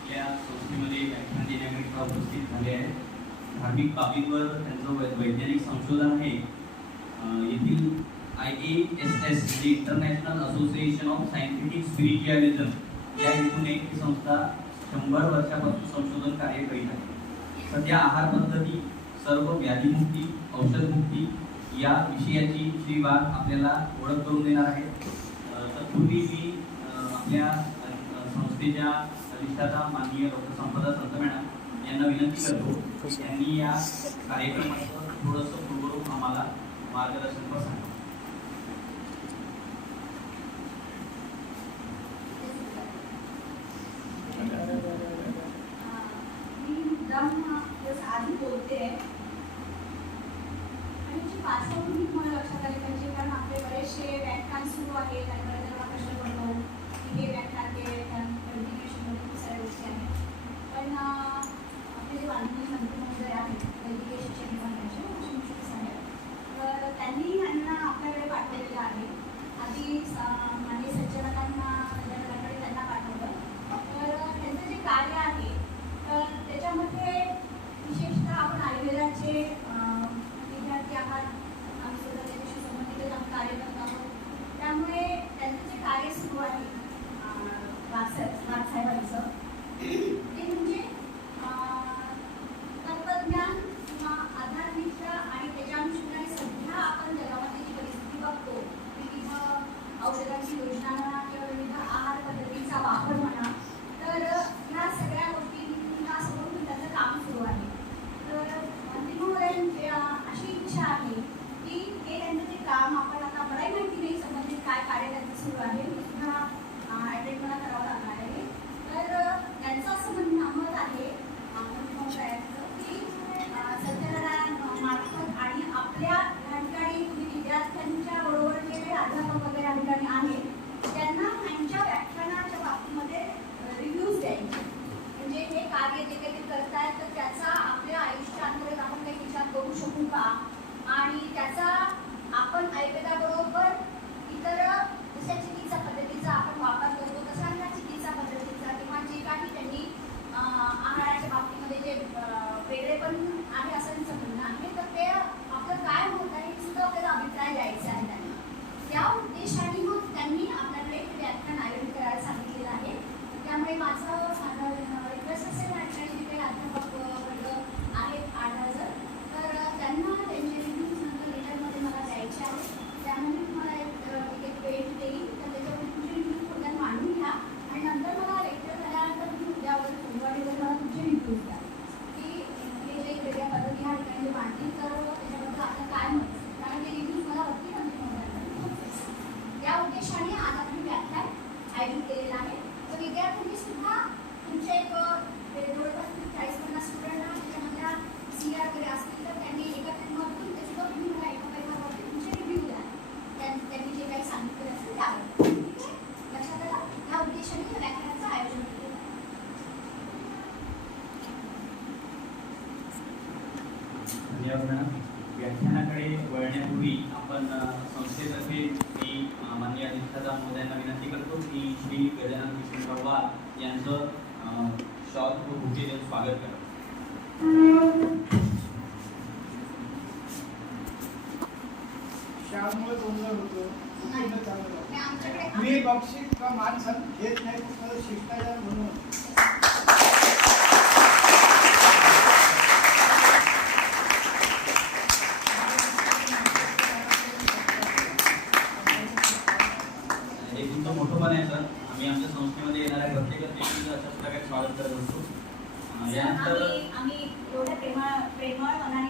आपल्या संस्थेमध्ये व्याख्यान उपस्थित झाले आहेत. धार्मिक बाबींवर त्यांचं वैज्ञानिक संशोधन आहे. येथील आय ए एस एस म्हणजे international association of scientific spiritualism या हेतून एक संस्था शंभर वर्षापासून संशोधन कार्य करीत आहे. सध्या आहार पद्धती सर्व व्याधीमुक्ती औषधमुक्ती या विषयाची श्री वाघ आपल्याला ओळख करून देणार आहे. तत्पूर्वी मी आपल्या संस्थेच्या विद्याता माननीय डॉक्टर संपदा संत मॅडम यांना विनंती करतो त्यांनी या कार्यक्रमाचं थोडंसं पूर्वरूप आम्हाला मार्गदर्शन प्रसंग आधी बोलते आणि पाच मला लक्षात आले पाहिजे कारण आपले बरेचसे व्याख्यान सुरू आहे आणि 자연화에 서. Cây. संध्यावना व्याख्यानाकडे वळण्यापूर्वी आपण संस्थेतर्फे मी माननीय अधिष्ठाता महोदयांना विनंती करतो की श्री गजानन कृष्णराव वाघ यांचं शॉल व भुके देऊन स्वागत करा. मी बक्षीस किंवा मान घेत नाही शिष्टाचार म्हणून. आम्ही आमच्या संस्थेमध्ये येणाऱ्या प्रत्येक व्यक्तीचं अशा प्रकारे स्वागत करत असतो. यानंतर आम्ही एवढ्या प्रेमळ प्रेमळ मनाने